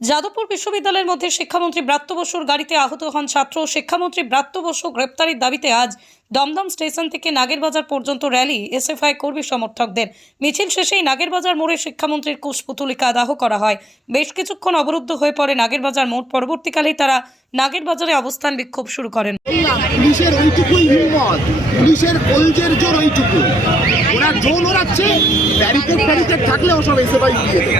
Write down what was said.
যাদবপুর বিশ্ববিদ্যালয়ের মধ্যে শিক্ষামন্ত্রী ব্রাত্য বসুর গাড়িতে আহত হন ছাত্র। শিক্ষামন্ত্রী ব্রাত্য বসু গ্রেপ্তারির দাবিতে আজ দমদম স্টেশন থেকে নাগেরবাজার পর্যন্ত র্যালি এসএফআই কর্মী সমর্থকদের। মিছিল শেষেই নাগেরবাজার মোড়ে শিক্ষামন্ত্রীর কুশপুতলিকা দাহ করা হয়। বেশ কিছুক্ষণ অবরুদ্ধ হয়ে পড়ে নাগেরবাজার মোড়। পরবর্তীকালেই তারা নাগেরবাজারে অবস্থান বিক্ষোভ শুরু করেন। পুলিশের ওইটুকুই হিম্মত, পুলিশের কলজের জোর ওইটুকু। ওরা জোন ওড়াচ্ছে, ব্যারিকেড থাকলে ওসব এসএফআই দিয়ে দেবে।